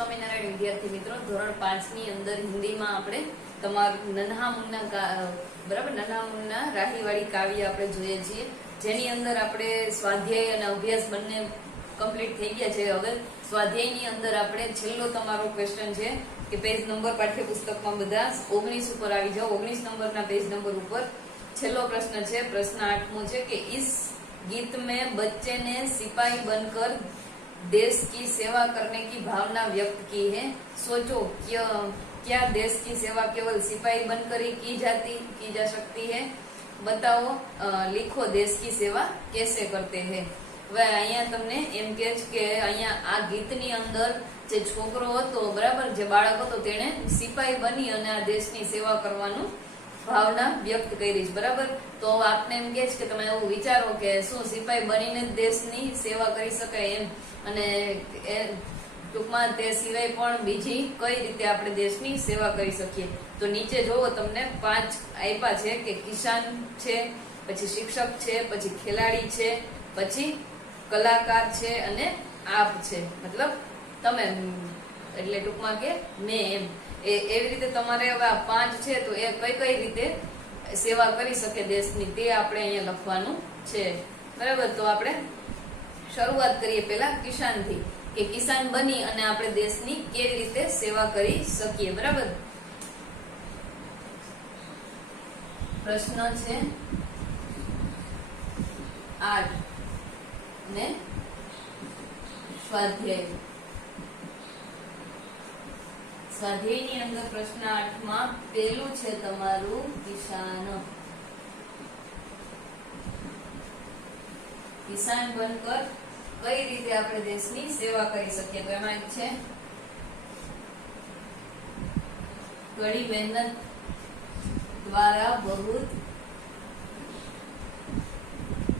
સ્વામિનારાયણ વિદ્યાર્થી મિત્રો, ધોરણ 5 ની અંદર હિન્દીમાં આપણે તમારું નન્હા મુન્ના બરાબર નન્હા મુન્ના રાહીવાળી કાવ્ય આપણે જોઈએ છીએ, જેની અંદર આપણે સ્વાધ્યાય અને અભ્યાસ બંને કમ્પ્લીટ થઈ ગયા છે. હવે સ્વાધ્યાયની અંદર આપણે છેલ્લો તમારો ક્વેશ્ચન છે કે પેજ નંબર પાઠ્યપુસ્તકમાં બધા 19 ઉપર આવી જાઓ. 19 નંબરના પેજ નંબર ઉપર છેલ્લો પ્રશ્ન છે. પ્રશ્ન 8મો છે કે इस गीत में बच्चे ने सिपाही बनकर देश की सेवा करने की भावना व्यक्त की है. सोचो क्या देश की सेवा केवल सिपाही बनकर ही की जा सकती है? बताओ, लिखो देश की सेवा कैसे करते हैं. હવે અહીંયા તમને એમ કે છે કે અહીંયા આ ગીતની અંદર જે છોકરો હતો બરાબર, જે બાળક હતો, તેણે સિપાહી બની અને આ દેશની સેવા કરવાનું ભાવના વ્યક્ત કરી છે બરાબર. તો આપને એમ કે છે કે તમે એવું વિચારો કે શું સિપાહી બનીને જ દેશની સેવા કરી શકાય એમ, અને એ ટૂંકમાં તે સિવાય પણ બીજી કઈ રીતે આપણે દેશની સેવા કરી શકીએ. તો નીચે જોવો તમને 5 આપ્યા છે કે કિસાન છે, પછી શિક્ષક છે, પછી ખેલાડી છે, પછી કલાકાર છે અને આપ છે, મતલબ તમે, એટલે ટૂંકમાં કે મેં એમ. એવી રીતે તમારે હવે આ 5 છે તો એ કઈ કઈ રીતે સેવા કરી શકે દેશની તે આપણે અહીંયા લખવાનું છે બરાબર. તો આપણે શરૂઆત કરીએ પહેલા કિસાનથી, કે કિસાન બની અને આપણે દેશની કેવી રીતે સેવા કરી શકીએ બરાબર. પ્રશ્ન છે 8 ને સ્વાધ્યાયની અંદર પ્રશ્ન 8માં પેલું છે તમારું કિસાન. કિસાન બનકર કઈ રીતે આપણે દેશની સેવા કરી શકીએ. તો એમાં છે કડી મહેનત દ્વારા બહુત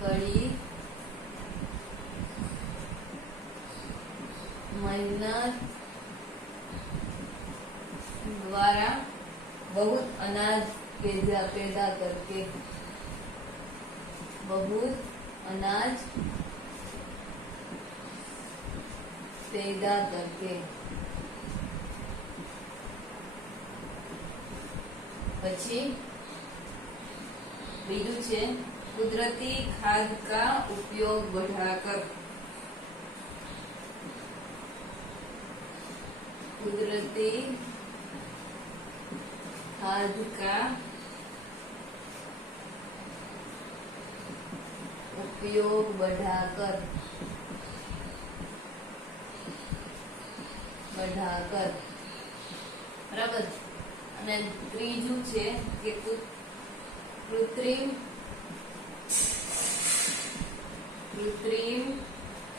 કડી मेहनत द्वारा बहुत अनाज पैदा करके, बहुत अनाज पैदा करके. પછી બીજું છે કુદરતી ખાદ का उपयोग बढ़ाकर, कुदरती खाद का उपयोग बढ़ाकर बराबर. અને ત્રીજું છે કે કૃત્રિમ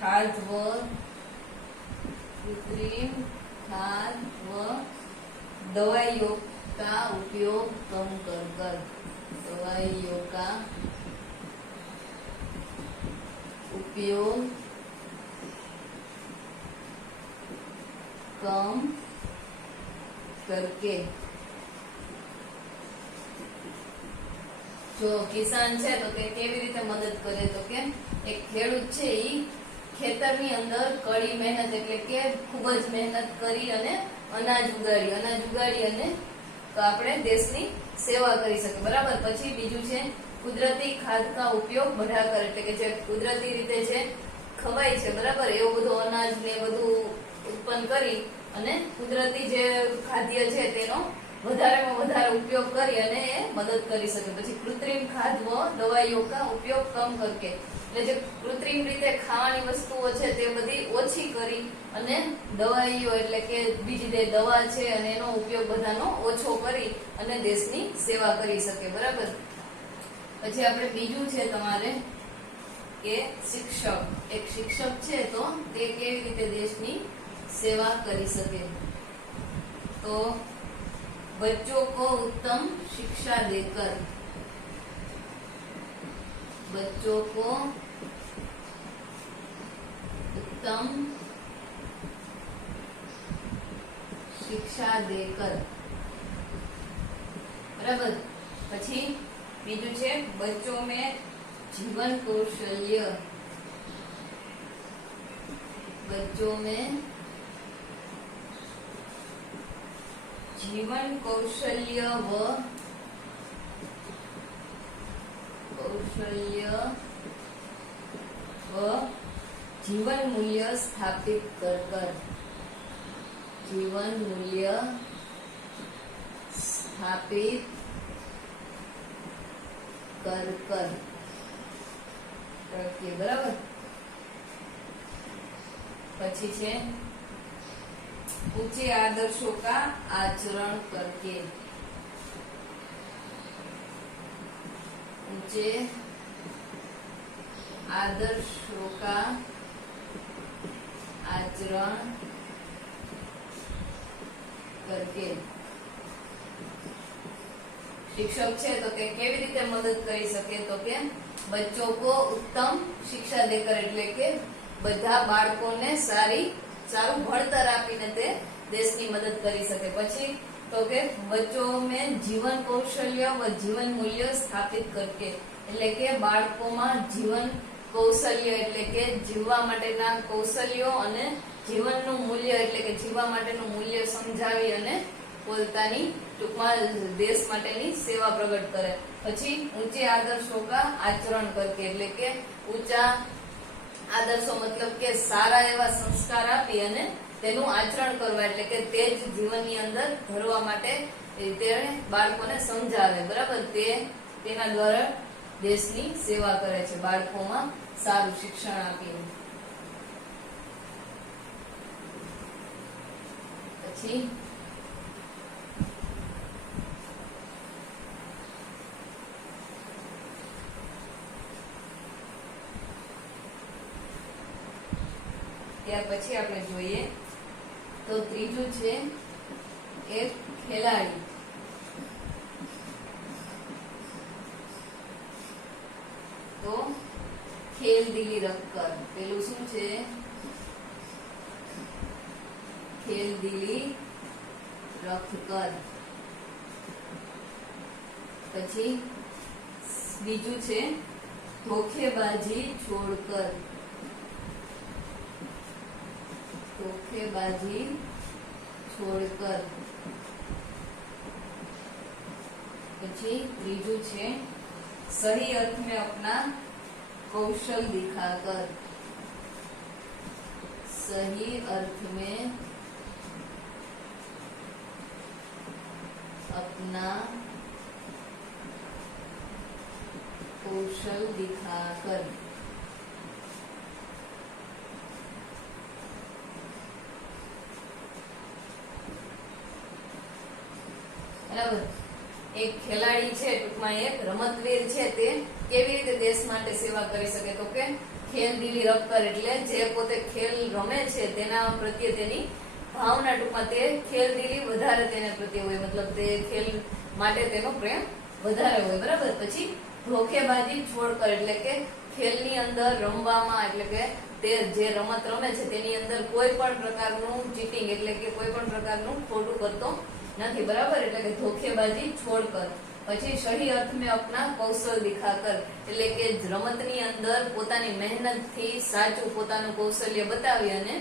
खाद व दवाइयों का उपयोग कम कर दवाइयों का उपयोग कम करके. જો કિસાન છે તો તે કેવી રીતે મદદ કરે, તો કે એક ખેડૂત છે ઈ ખેતરની અંદર કડી મહેનત એટલે કે ખૂબ જ મહેનત કરી અને અનાજ ઉગાડી અને આપણે દેશની સેવા કરી શકીએ બરાબર. પછી બીજું છે કુદરતી ખાદ કા ઉપયોગ बढ़ाकर, એટલે કે જે કુદરતી રીતે જે ખવાય છે બરાબર, એવું બધું અનાજ ને બધું ઉત્પન્ન કરી અને કુદરતી જે ખાદ્ય છે તેનો વધારેમાં વધારે ઉપયોગ કરી અને એ મદદ કરી શકે. પછી કૃત્રિમ ખાદ વ દવાઈઓ કા ઉપયોગ કમ કરકે, એટલે જે કૃત્રિમ રીતે ખાવાની વસ્તુઓ છે તે બધી ઓછી કરી અને દવાઈઓ એટલે કે બીજી જે દવા છે અને એનો ઉપયોગ બધાનો ઓછો કરી અને દેશની સેવા કરી શકે બરાબર. પછી આપણે બીજું છે તમારે કે શિક્ષક, એક શિક્ષક છે તો તે કેવી રીતે દેશની સેવા કરી શકે. તો बच्चों को उत्तम शिक्षा देकर, बच्चों को उत्तम शिक्षा देकर बराबर. પછી બીજું છે बच्चों में जीवन कौशल्य, बच्चों में જીવન કૌશલ્ય વ જીવન મૂલ્ય સ્થાપિત કર જીવન મૂલ્ય સ્થાપિત કર બરાબર. પછી છે ऊंचे आदर्शों का आचरण करके ऊंचे आदर्शों का आचरण करके शिक्षक છે તો કે કેવી રીતે મદદ કરી શકે તો કે બચ્ચો કો ઉત્તમ શિક્ષા દેકર એટલે કે બધા બાળકોને સારું ભણતર આપીને તે દેશની મદદ કરી શકે. પછી તો કે બચ્ચો में જીવન કૌશલ્ય व જીવન મૂલ્ય સ્થાપિત કરકે એટલે કે બાળકોમાં જીવન કૌશલ્ય એટલે કે જીવવા માટેના કૌશલ્યો અને જીવનનું મૂલ્ય એટલે કે જીવવા માટેનું મૂલ્ય સમજાવી અને પોતાની ટૂંકમાં દેશ માટેની સેવા પ્રગટ કરે. પછી ઊંચે આદર્શો કા આચરણ કરકે એટલે કે ઊંચા આદર્શો મતલબ કે સારા એવા સંસ્કાર આપી અને તેનું આચરણ કરવા એટલે કે તે જ જીવનની અંદર ધરવા માટે તેને બાળકોને સમજાવે. બરાબર. તેના દ્વારા દેશની સેવા કરે છે બાળકોમાં સારું શિક્ષણ આપીને. પછી ત્યાર પછી આપણે જોઈએ તો ત્રીજું છે એક ખેલાડી. તો ખેલદિલી રખકર પેલું શું છે ખેલદિલી રખકર. પછી બીજું છે ધોખેબાજી છોડકર धोखेबाजी छोड़कर. પછી ત્રીજું છે સही अर्थ में अपना कौशल दिखाकर सही अर्थ में अपना कौशल दिखाकर. બરાબર. એક ખેલાડી છે ટૂંકમાં એક રમતવીર છે તે કેવી રીતે દેશ માટે સેવા કરી શકે તો કે ખેલદિલી રખકર એટલે જે પોતે ખેલ રમે છે તેના પ્રત્યે તેની ભાવના ટૂંકમાં તે ખેલદિલી વધારે તેને પ્રત્યે હોય મતલબ તે ખેલ માટે તેનો પ્રેમ વધારે હોય. બરાબર. પછી ધોખેબાજી છોડકર એટલે કે ખેલની અંદર રમવામાં એટલે કે તે જે રમત રમે છે તેની અંદર કોઈ પણ પ્રકારનું ચીટિંગ એટલે કે કોઈ પણ પ્રકારનું ખોટું કરતો નથી. બરાબર. એટલે કે ધોખેબાજી છોડકર. પછી સही अर्थ में अपना कौशल दिखाकर એટલે કે રમતની અંદર પોતાની મહેનતથી સાચું પોતાનું કૌશલ્ય બતાવી અને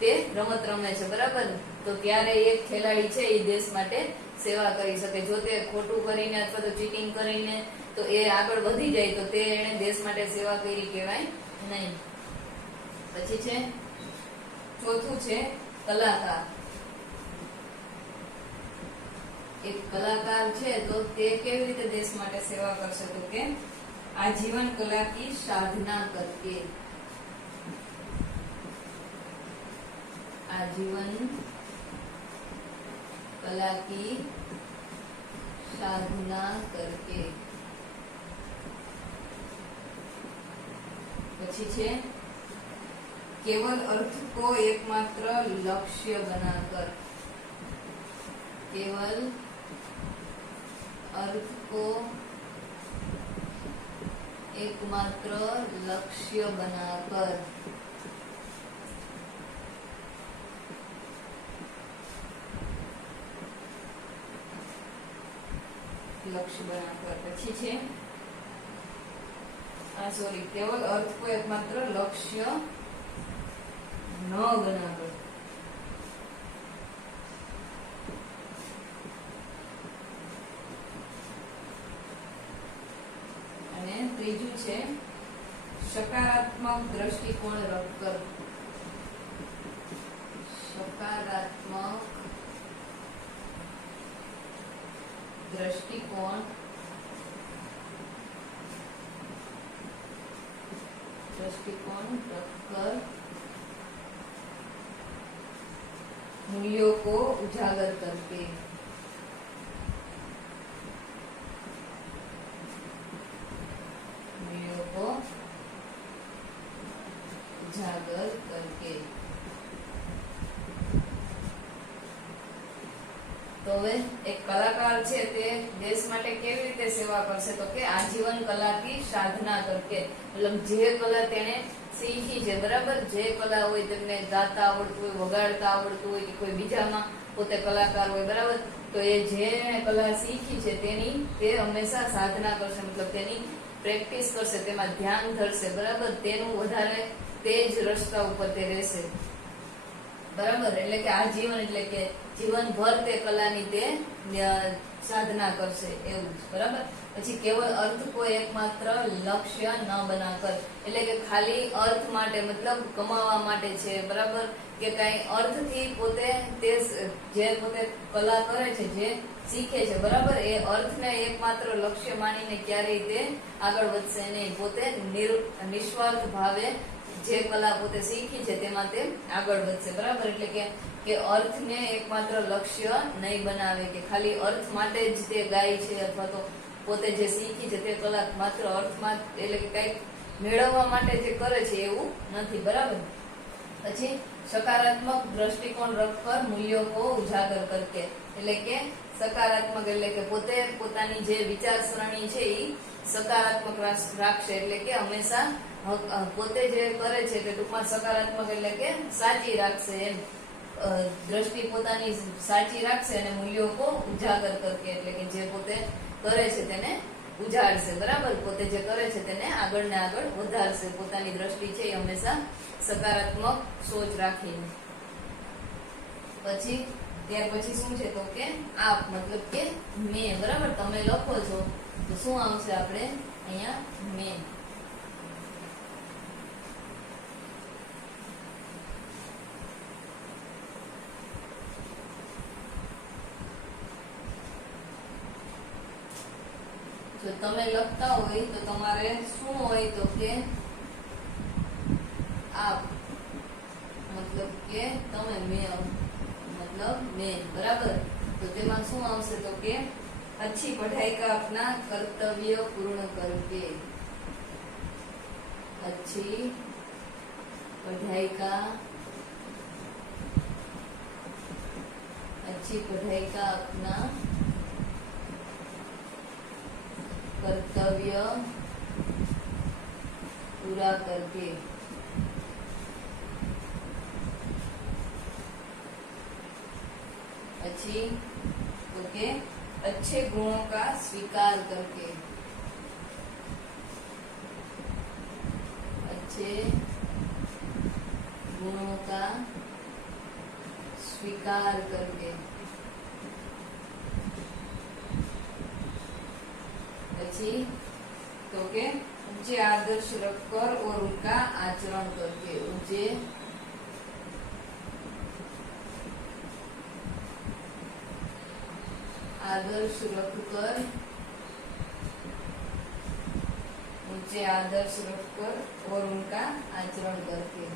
તે રમત રમે છે. બરાબર. તો ત્યારે એક ખેલાડી છે એ દેશ માટે સેવા કરી શકે. જો તે ખોટું કરીને અથવા તો ચીટિંગ કરીને તો એ આગળ વધી જાય તો તે એને દેશ માટે સેવા કરી કહેવાય નહીં. પછી છે ચોથું છે કલાકાર. એક કલાકાર છે તો તે કેવી રીતે દેશ માટે સેવા કરશે તો કે આજીવન કલા કી સાધના કરકે आजीवन कला की साधना करके. પછી છે केवल अर्थ को एकमात्र लक्ष्य बनाकर केवल अर्थ को एकमात्र लक्ष्य बनाकर लक्ष्य बनाकर. પછી છે सॉरी केवल अर्थ को एकमात्र लक्ष्य न बनाकर સકારાત્મક દ્રષ્ટિકોણ રખકર. સકારાત્મક દ્રષ્ટિકોણ रखकर मूल्यों को उजागर करके. मूल्यों को उजागर करके. तो હવે એક કલાકાર છે તે દેશ માટે કેવી રીતે સેવા કરશે તો કે આજીવન કલા की સાધના करके. મતલબ જે કલા તેને શીખી છે, બરાબર, જે કલા હોય તેમને ગાતા આવડતું હોય, વગાડતા આવડતું હોય કે કોઈ બીજામાં પોતે કલાકાર હોય, બરાબર, તો એ જે કલા શીખી છે તેની તે હંમેશા સાધના કરશે, મતલબ તેની પ્રેક્ટિસ કરશે, તેમાં ધ્યાન ધરશે, બરાબર, તેનું વધારે તેજ રસ્તા ઉપર તે રહેશે, બરાબર. એટલે કે આજીવન એટલે કે જીવનભર તે કલાની તે સાધના કરશે એવું જ, બરાબર. પછી કેવળ અર્થ કો એકમાત્ર લક્ષ્ય ન બનાકર. એટલે કે ખાલી અર્થ માટે, મતલબ કમાવા માટે છે, બરાબર, કે કઈ અર્થથી પોતે તે જે પોતે કલા કરે છે, જે શીખે છે, બરાબર, એ અર્થને એકમાત્ર લક્ષ્ય માનીને ક્યારેય તે આગળ વધશે નહીં. પોતે નિસ્વાર્થ ભાવે જે કલા પોતે શીખી છે તેમાં તે આગળ વધશે, બરાબર. એટલે કે અર્થને એકમાત્ર લક્ષ્ય નહીં બનાવે, કે ખાલી અર્થ માટે જ તે ગાય છે અથવા તો પોતે જે શીખી છે તે કલા માત્ર અર્થમાં, એટલે કે કઈક મેળવવા માટે જે કરે છે એવું નથી, બરાબર. પછી સકારાત્મક દ્રષ્ટિકોણ રખકર મૂલ્યો કો ઉજાગર કરકે. એટલે કે સકારાત્મક એટલે કે પોતે પોતાની જે વિચારસરણી છે એ સકારાત્મક રાખશે, એટલે કે હંમેશા પોતે જે કરે છે તે ટૂંકમાં સકારાત્મક એટલે કે સાચી રાખશે એમ. દ્રષ્ટિ પોતાની સાચી રાખશે અને મૂલ્યો કો ઉજાગર કરકે એટલે કે જે પોતે કરે છે તેને ઉજાડશે, બરાબર, પોતે જે કરે છે તેને આગળ ને આગળ વધારશે. પોતાની દ્રષ્ટિ છે એ હંમેશા સકારાત્મક સોચ રાખીને. પછી ત્યાર પછી શું છે તો કે આપ મતલબ કે મેં, બરાબર, તમે લખો છો તો શું આવશે આપણે અહીંયા મેં. જો તમે લખતા હોય તો તમારે શું હોય તો કે આપ મતલબ કે તમે, મેં મતલબ મેં, બરાબર. તો તેમાં શું આવશે તો કે अच्छी पढ़ाई का अपना कर्तव्य पूर्ण करके. अच्छी पढ़ाई का अपना कर्तव्य पूरा करके. अच्छी ओके अच्छे गुणों का स्वीकार करके. अच्छे गुणों का स्वीकार करके. अच्छी तो के ऊंचे आदर्श रखकर और उनका आचरण करके. ऊंचे आदर्श रखकर, ऊंचे आदर्श रखकर और उनका आचरण करके.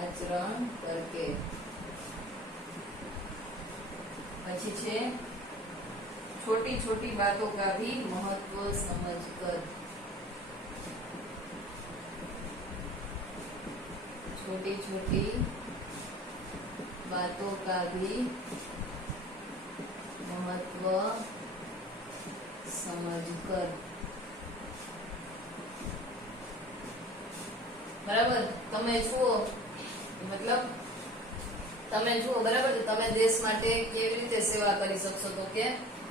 आचरण करके. પછી છે छोटी छोटी बातों का भी महत्व समझकर. छोटी छोटी बातों का भी महत्व समझकर. બરાબર. તમે જુઓ મતલબ તમે જુઓ, બરાબર, તમે દેશ માટે કેવી રીતે સેવા કરી શકશો તો કે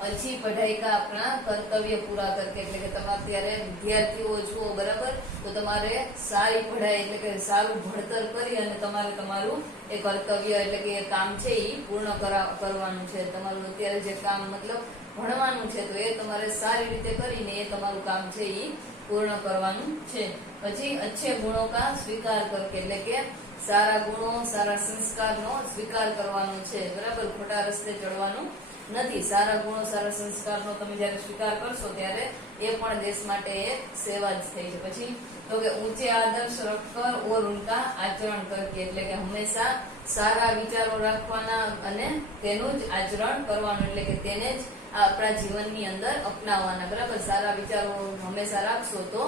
अच्छी पढ़ाई का अपना कर्तव्य पूरा करके એટલે કે તમારે ત્યારે વિદ્યાર્થીઓ છો બરાબર તો તમારે સારી પઢાઈ એટલે કે સારું ભણતર કરી અને તમારે તમારું એ કર્તવ્ય એટલે કે એ કામ છે એ પૂર્ણ કરવાનું છે તમારું અત્યારે જે કામ મતલબ ભણવાનું છે તો એ તમારે સારી રીતે કરીને એ તમારું કામ છે એ પૂર્ણ કરવાનું છે પછી अच्छे गुणों का स्वीकार करके એટલે કે સારા ગુણો સારા સંસ્કારનો સ્વીકાર કરવાનો છે બરાબર ખોટા રસ્તે ચડવાનું નથી સારા ગુણો સારા સંસ્કારનો તમે જ્યારે સ્વીકાર કરશો ત્યારે એ પણ દેશ માટે એક સેવા જ થઈ છે પછી તો કે ઊંચે આદર્શ રખકર ઓર ઉનકા આચરણ કરકે એટલે કે હંમેશા સારા વિચારો રાખવાના અને તેનું જ આચરણ કરવાનું એટલે કે તેને જ આપણા જીવનની અંદર અપનાવવાના બરાબર સારા વિચારો હંમેશા રાખશો તો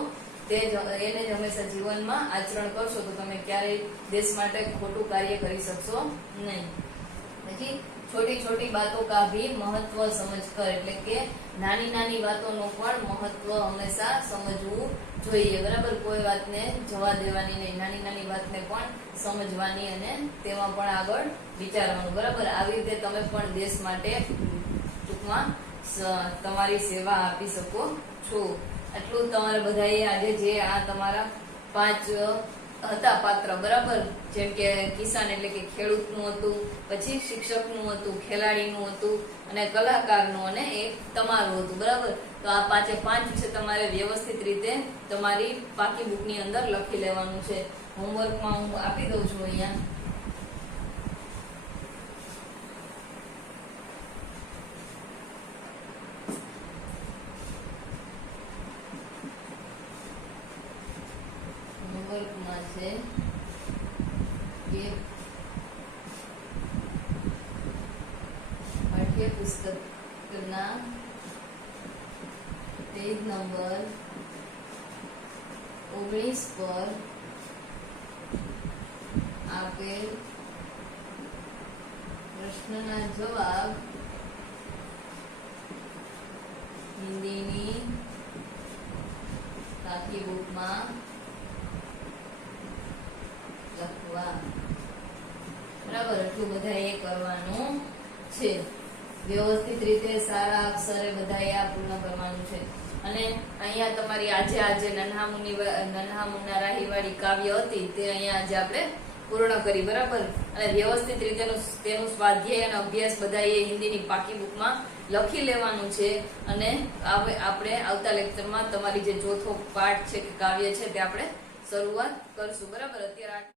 એને જ હંમેશા જીવનમાં આચરણ કરશો તો તમે ક્યારેય દેશ માટે ખોટું કાર્ય કરી શકશો નહીં પછી छोटी छोटी बातों का भी महत्व समझकर એટલે કે નાની નાની વાતોનો પણ મહત્વ હંમેશા સમજવું જોઈએ બરાબર કોઈ વાતને જવા દેવાની નહીં નાની નાની વાતને પણ સમજવાની અને તેમાં પણ આગળ વિચારવાનું બરાબર આવી રીતે તમે પણ દેશ માટે ટૂંકમાં તમારી સેવા આપી શકો છો એટલું તમારે બધાએ આજે જે આ તમારા 5 હતા પાત્ર બરાબર જેમ કે કિસાન એટલે કે ખેડૂતનું હતું પછી શિક્ષકનું હતું ખેલાડીનું હતું અને કલાકારનું અને એક તમારું હતું બરાબર તો આ 5 વિશે તમારે વ્યવસ્થિત રીતે તમારી પાકી બુકની અંદર લખી લેવાનું છે હોમવર્કમાં હું આપી દઉં છું અહીંયા છે કે પાઠ્ય પુસ્તકના પેજ નંબર 19 પર આપેલ પ્રશ્નના જવાબ હિન્દીની સાચી બુકમાં લખવા બરાબર એટલું બધા એ કરવાનું છે વ્યવસ્થિત રીતે સારા અક્ષરે બધા આ પૂર્ણ કરવાનું છે અને અહીંયા તમારી આજે નન્હા મુન્ના રાહીવાળી કાવ્ય હતી તે અહીંયા આજે આપણે પૂર્ણ કરી બરાબર અને વ્યવસ્થિત રીતે તેનું સ્વાધ્યાય અને અભ્યાસ બધાએ હિન્દીની પાકી બુકમાં લખી લેવાનું છે અને આપણે આવતા લેક્ચરમાં તમારી જે ચોથો પાઠ છે કે કાવ્ય છે તે આપણે શરૂઆત કરશું બરાબર અત્યારે